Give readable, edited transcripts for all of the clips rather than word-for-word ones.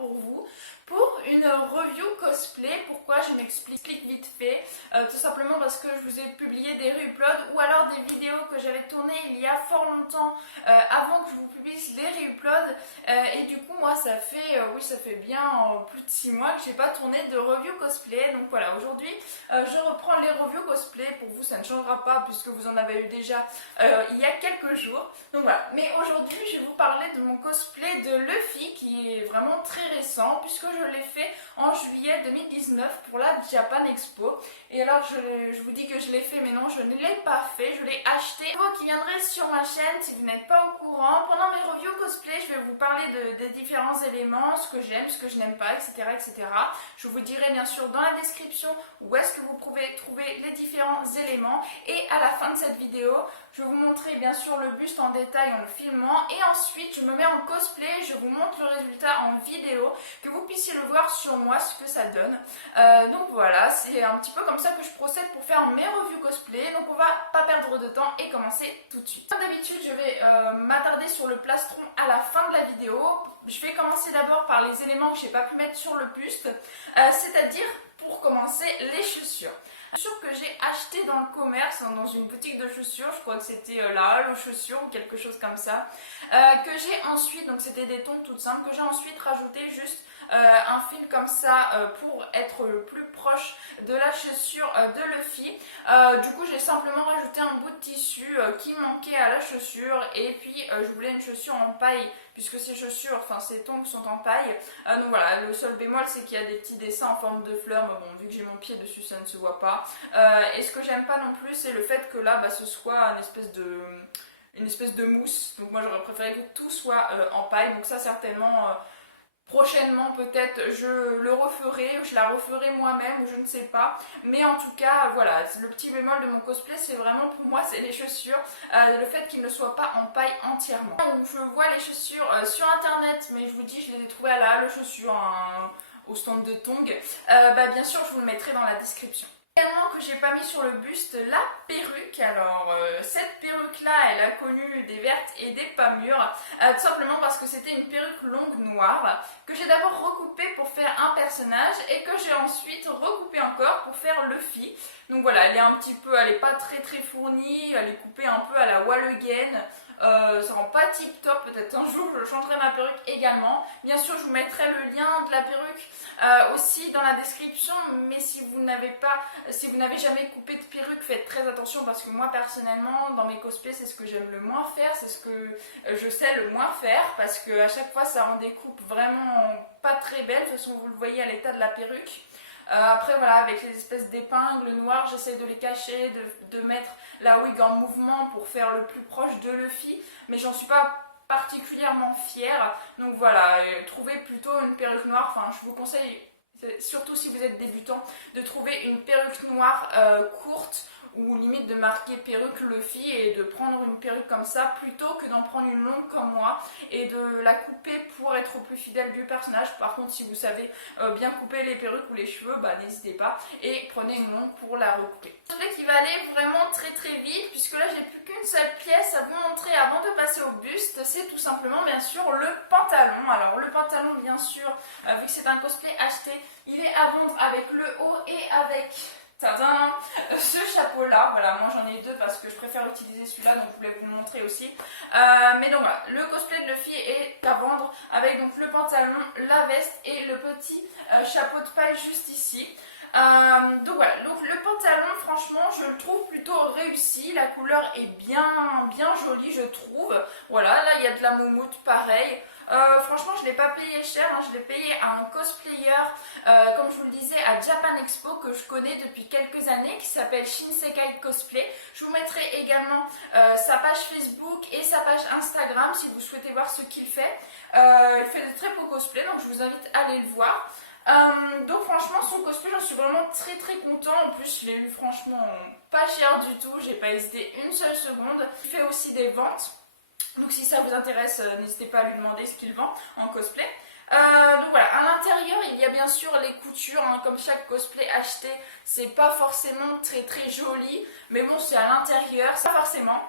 pour vous pour une review cosplay. Pourquoi? Je m'explique vite fait. Tout simplement parce que je vous ai publié des re-uploads ou alors des vidéos que j'avais tournées il y a fort longtemps avant que je vous publie les re-uploads. Et du coup, moi, ça fait bien plus de 6 mois que j'ai pas tourné de review cosplay. Donc voilà, aujourd'hui, je reprends les reviews cosplay. Pour vous, ça ne changera pas puisque vous en avez eu déjà il y a quelques jours. Donc voilà, mais aujourd'hui, je vais vous parler de mon cosplay de Luffy qui est vraiment très récent puisque je l'ai fait en juillet 2019 pour la Japan Expo. Et alors je vous dis que je l'ai fait, mais non, je ne l'ai pas fait, je l'ai acheté. Pour vous qui viendrez sur ma chaîne, si vous n'êtes pas au courant, pendant mes reviews cosplay, je vais vous parler des différents éléments, ce que j'aime, ce que je n'aime pas, etc., etc. Je vous dirai bien sûr dans la description où est-ce que vous pouvez trouver les différents éléments. Et à la fin de cette vidéo, je vais vous montrer bien sûr le buste en détail en le filmant. Et ensuite, je me mets en cosplay, je vous montre le résultat en vidéo, que vous puissiez le voir sur moi, ce que ça donne. Donc voilà, c'est un petit peu comme ça que je procède pour faire mes revues cosplay. Donc on va pas perdre de temps et commencer tout de suite. Comme d'habitude, je vais m'attarder sur le plastron à la fin de la vidéo. Je vais commencer d'abord par les éléments que j'ai pas pu mettre sur le buste, c'est-à-dire pour commencer les chaussures. Chaussures que j'ai achetées dans le commerce, dans une boutique de chaussures, je crois que c'était la Halle aux chaussures ou quelque chose comme ça, que j'ai ensuite, donc c'était des tons toutes simples, que j'ai ensuite rajouté juste un fil comme ça pour être le plus proche de la chaussure de Luffy. Du coup j'ai simplement rajouté un bout de tissu qui manquait à la chaussure et puis je voulais une chaussure en paille puisque ces chaussures, enfin ces tongs sont en paille. Donc voilà, le seul bémol c'est qu'il y a des petits dessins en forme de fleurs, mais bon vu que j'ai mon pied dessus ça ne se voit pas. Et ce que j'aime pas non plus c'est le fait que là ce soit une espèce de mousse. Donc moi j'aurais préféré que tout soit en paille, donc ça certainement prochainement peut-être je le referai, ou je la referai moi-même, ou je ne sais pas. Mais en tout cas, voilà, le petit bémol de mon cosplay, c'est vraiment pour moi, c'est les chaussures. Le fait qu'ils ne soient pas en paille entièrement. Donc je vois les chaussures sur internet, mais je vous dis, je les ai trouvées à la Halle aux chaussures, au stand de Tongs. Bien sûr, je vous le mettrai dans la description. Également que j'ai pas mis sur le buste, la perruque. Alors cette perruque là elle a connu des vertes et des pas mûres, tout simplement parce que c'était une perruque longue noire que j'ai d'abord recoupée pour faire un personnage et que j'ai ensuite recoupée encore pour faire Luffy. Donc voilà, elle est pas très fournie, elle est coupée un peu à la Wall Again. Ça rend pas tip top, peut-être un jour je changerai ma perruque également. Bien sûr je vous mettrai le lien de la perruque aussi dans la description, mais si vous n'avez jamais coupé de perruque, faites très attention parce que moi personnellement dans mes cosplays c'est ce que j'aime le moins faire, c'est ce que je sais le moins faire parce que à chaque fois ça rend des coupes vraiment pas très belles. De toute façon vous le voyez à l'état de la perruque. Après voilà, avec les espèces d'épingles noires, j'essaie de les cacher, de mettre la wig en mouvement pour faire le plus proche de Luffy, mais j'en suis pas particulièrement fière. Donc voilà, trouvez plutôt une perruque noire, enfin je vous conseille, surtout si vous êtes débutant, de trouver une perruque noire courte, ou limite de marquer perruque Luffy et de prendre une perruque comme ça plutôt que d'en prendre une longue comme moi et de la couper pour être au plus fidèle du personnage. Par contre si vous savez bien couper les perruques ou les cheveux, n'hésitez pas et prenez une longue pour la recouper. Je sais qu'il va aller vraiment très vite puisque là j'ai plus qu'une seule pièce à vous montrer avant de passer au buste, c'est tout simplement bien sûr le pantalon. Alors le pantalon bien sûr, vu que c'est un cosplay acheté, il est à vendre avec le haut et avec tadam, ce chapeau là. Voilà, moi j'en ai deux parce que je préfère utiliser celui-là, donc je voulais vous le montrer aussi. Mais donc voilà, le cosplay de Luffy est à vendre avec donc le pantalon, la veste et le petit chapeau de paille juste ici. Donc voilà, donc le pantalon franchement je le trouve plutôt réussi, la couleur est bien jolie je trouve. Voilà, là il y a de la moumoute pareil. Franchement je ne l'ai pas payé cher, hein, je l'ai payé à un cosplayer, comme je vous le disais, à Japan Expo que je connais depuis quelques années, qui s'appelle Shinsekai Cosplay. Je vous mettrai également sa page Facebook et sa page Instagram si vous souhaitez voir ce qu'il fait. Il fait de très beaux cosplays, donc je vous invite à aller le voir. Donc franchement son cosplay j'en suis vraiment très content. En plus je l'ai eu franchement pas cher du tout, j'ai pas hésité une seule seconde. Il fait aussi des ventes, donc si ça vous intéresse n'hésitez pas à lui demander ce qu'il vend en cosplay. Donc voilà, à l'intérieur il y a bien sûr les coutures, hein, comme chaque cosplay acheté c'est pas forcément très joli, mais bon c'est à l'intérieur, ça forcément.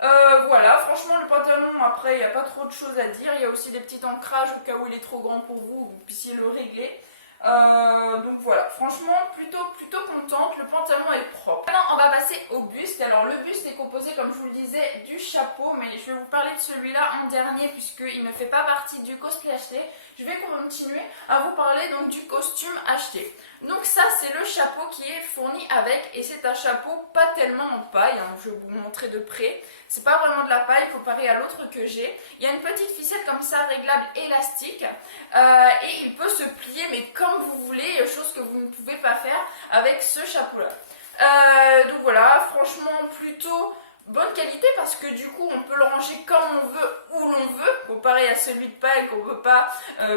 Voilà, franchement le pantalon après il n'y a pas trop de choses à dire, il y a aussi des petits ancrages au cas où il est trop grand pour vous, vous puissiez le régler. Donc voilà, franchement plutôt contente, le pantalon est propre. Maintenant on va passer au buste. Alors le buste est composé comme je vous le disais du chapeau, mais je vais vous parler de celui-là en dernier puisqu'il ne fait pas partie du cosplay acheté. Je vais continuer à vous parler donc du costume acheté. Donc ça c'est le chapeau qui est fourni avec et c'est un chapeau pas tellement en paille, hein, je vais vous montrer de près. C'est pas vraiment de la paille comparé à l'autre que j'ai. Il y a une petite ficelle comme ça réglable élastique et il peut se plier mais comme vous voulez, chose que vous ne pouvez pas faire avec ce chapeau là. Donc voilà, franchement plutôt bonne qualité parce que du coup on peut le ranger comme on veut, où l'on veut, comparé à celui de paille qu'on ne peut pas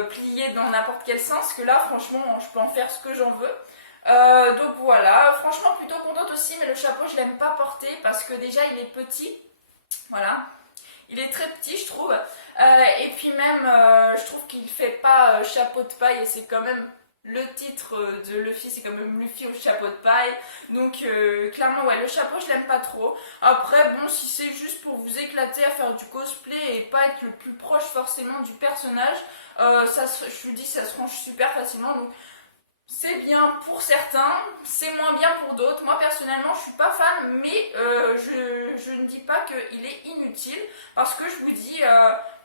plier dans n'importe quel sens, que là franchement je peux en faire ce que j'en veux. Donc voilà, franchement plutôt contente aussi, mais le chapeau je l'aime pas porter parce que déjà il est petit, voilà, il est très petit je trouve, et puis même je trouve qu'il fait pas chapeau de paille et c'est quand même le titre de Luffy, c'est quand même Luffy au chapeau de paille, donc clairement ouais le chapeau je l'aime pas trop. Après bon, si c'est juste pour vous éclater à faire du cosplay et pas être le plus proche forcément du personnage, je vous dis ça se range super facilement, donc c'est bien pour certains, c'est moins bien pour d'autres. Moi personnellement je suis pas fan, mais je ne dis pas qu'il est inutile parce que je vous dis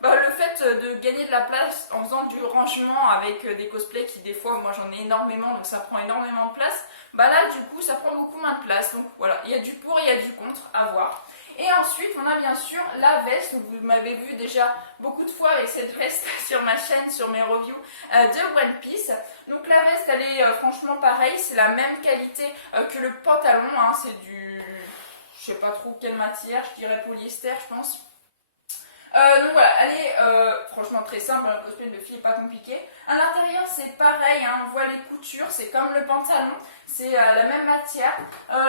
le fait de gagner de la place en faisant du rangement avec des cosplays qui des fois moi j'en ai énormément donc ça prend énormément de place, là du coup ça prend beaucoup moins de place, donc voilà, il y a du pour et il y a du contre à voir. Et ensuite, on a bien sûr la veste. Vous m'avez vu déjà beaucoup de fois avec cette veste sur ma chaîne, sur mes reviews de One Piece. Donc la veste, elle est franchement pareille. C'est la même qualité que le pantalon. Hein. C'est du... je sais pas trop quelle matière. Je dirais polyester, je pense. Donc voilà, elle est franchement très simple, le cosplay de fille n'est pas compliqué. À l'intérieur c'est pareil, hein, on voit les coutures, c'est comme le pantalon, c'est la même matière.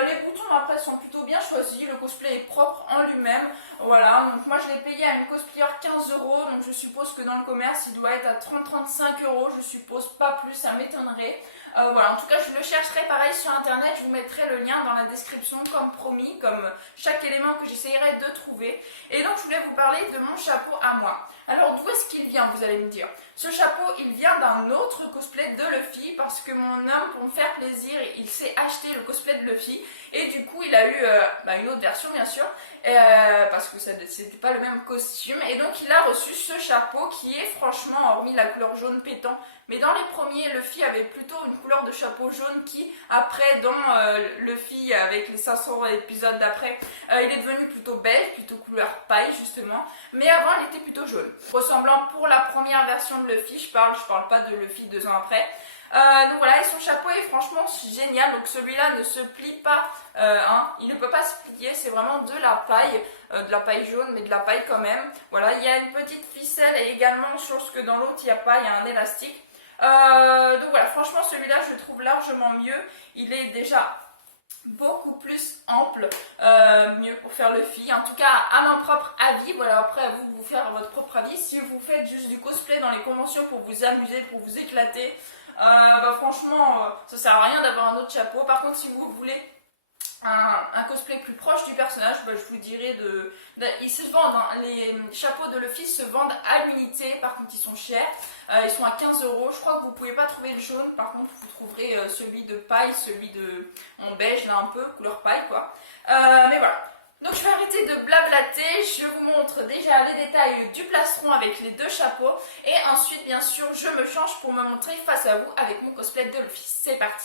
Les boutons après sont plutôt bien choisis, le cosplay est propre en lui-même. Voilà, donc moi je l'ai payé à une cosplayer 15 €, donc je suppose que dans le commerce il doit être à 30-35 €, je suppose pas plus, ça m'étonnerait. Voilà, en tout cas je le chercherai pareil sur internet, je vous mettrai le lien dans la description comme promis, comme chaque élément que j'essayerai de trouver. Et donc je voulais vous parler de mon chapeau à moi. Alors d'où est-ce qu'il vient, vous allez me dire? Ce chapeau il vient d'un autre cosplay de Luffy parce que mon homme, pour me faire plaisir, il s'est acheté le cosplay de Luffy et du coup il a eu une autre version bien sûr, parce que c'était pas le même costume, et donc il a reçu ce chapeau qui est franchement, hormis la couleur jaune pétant, mais dans les premiers Luffy avait plutôt une couleur de chapeau jaune qui après dans Luffy avec les 500 épisodes d'après il est devenu plutôt beige, plutôt couleur paille justement, mais avant il était plutôt jaune, ressemblant pour la première version de Luffy, je parle pas de Luffy 2 ans après. Donc voilà, et son chapeau est franchement génial, donc celui-là ne se plie pas, il ne peut pas se plier, c'est vraiment de la paille jaune, mais de la paille quand même. Voilà, il y a une petite ficelle et également, chose que dans l'autre il n'y a pas, il y a un élastique. Donc voilà, franchement celui-là je le trouve largement mieux, il est déjà beaucoup plus ample, mieux pour faire le Luffy, en tout cas à mon propre avis. Voilà, après à vous de vous faire votre propre avis. Si vous faites juste du cosplay dans les conventions pour vous amuser, pour vous éclater, franchement ça sert à rien d'avoir un autre chapeau. Par contre si vous voulez un cosplay plus proche du personnage, je vous dirais ils se vendent, hein, les chapeaux de Luffy se vendent à l'unité, par contre ils sont chers, ils sont à 15 €, je crois que vous ne pouvez pas trouver le jaune, par contre vous trouverez celui de paille, celui en beige là un peu, couleur paille quoi, mais voilà. Donc je vais arrêter de blablater, je vous montre déjà les détails du plastron avec les deux chapeaux, et ensuite bien sûr je me change pour me montrer face à vous avec mon cosplay de Luffy. C'est parti.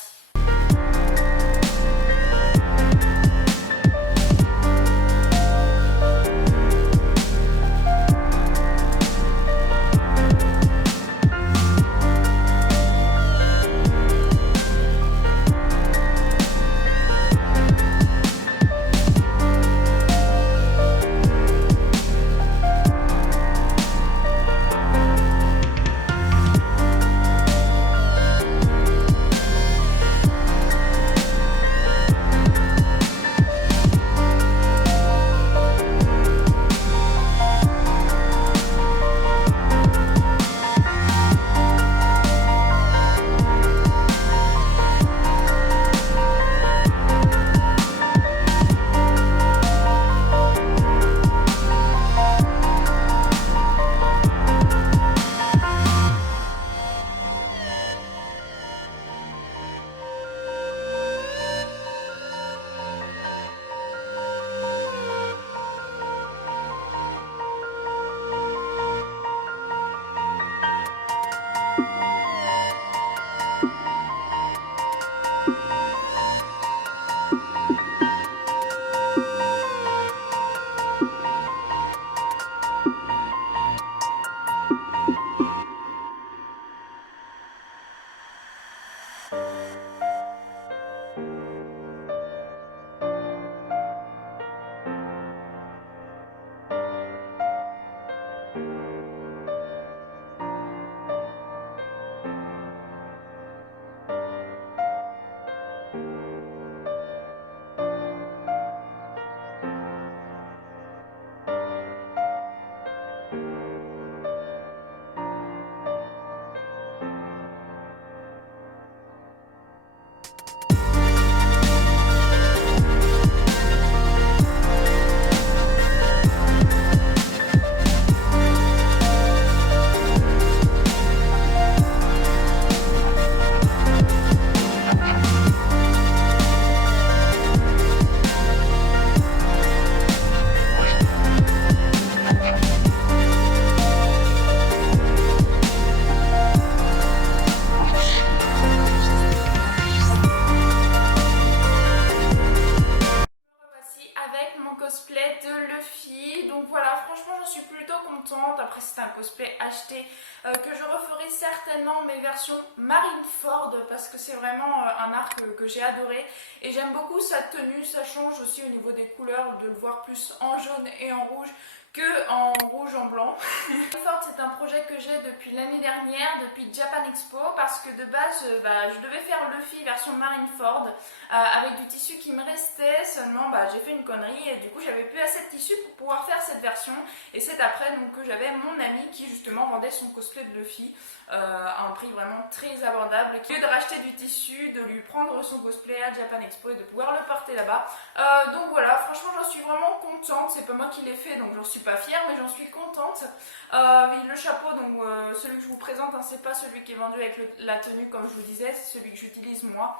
contente. Après c'est un cosplay acheté que je referai certainement mes versions Marineford parce que c'est vraiment un arc que j'ai adoré et j'aime beaucoup sa tenue. Ça change aussi au niveau des couleurs de le voir plus en jaune et en rouge que en rouge en blanc. Marineford, c'est un projet que j'ai depuis l'année dernière, depuis Japan Expo, parce que de base je devais faire Luffy version Marineford avec du tissu qui me restait, seulement j'ai fait une connerie et du coup j'avais plus assez de tissu pour pouvoir faire cette version, et c'est après donc, que j'avais mon ami qui justement vendait son cosplay de Luffy à un prix vraiment très abordable, qui au lieu de racheter du tissu, de lui prendre son cosplay à Japan Expo et de pouvoir le porter là-bas. Donc voilà, franchement j'en suis vraiment contente, c'est pas moi qui l'ai fait donc j'en suis pas fière mais j'en suis contente. Le chapeau, donc celui que je vous présente, hein, c'est pas celui qui est vendu avec la tenue comme je vous disais, c'est celui que j'utilise moi.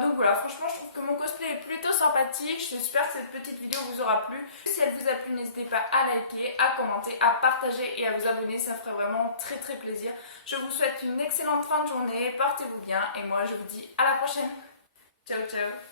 Donc voilà, franchement je trouve que mon cosplay est plutôt sympathique, j'espère que cette petite vidéo vous aura plu. Si elle vous a plu, n'hésitez pas à liker, à commenter, à partager et à vous abonner, ça ferait vraiment très très plaisir. Je vous souhaite une excellente fin de journée, portez-vous bien et moi je vous dis à la prochaine. Ciao ciao.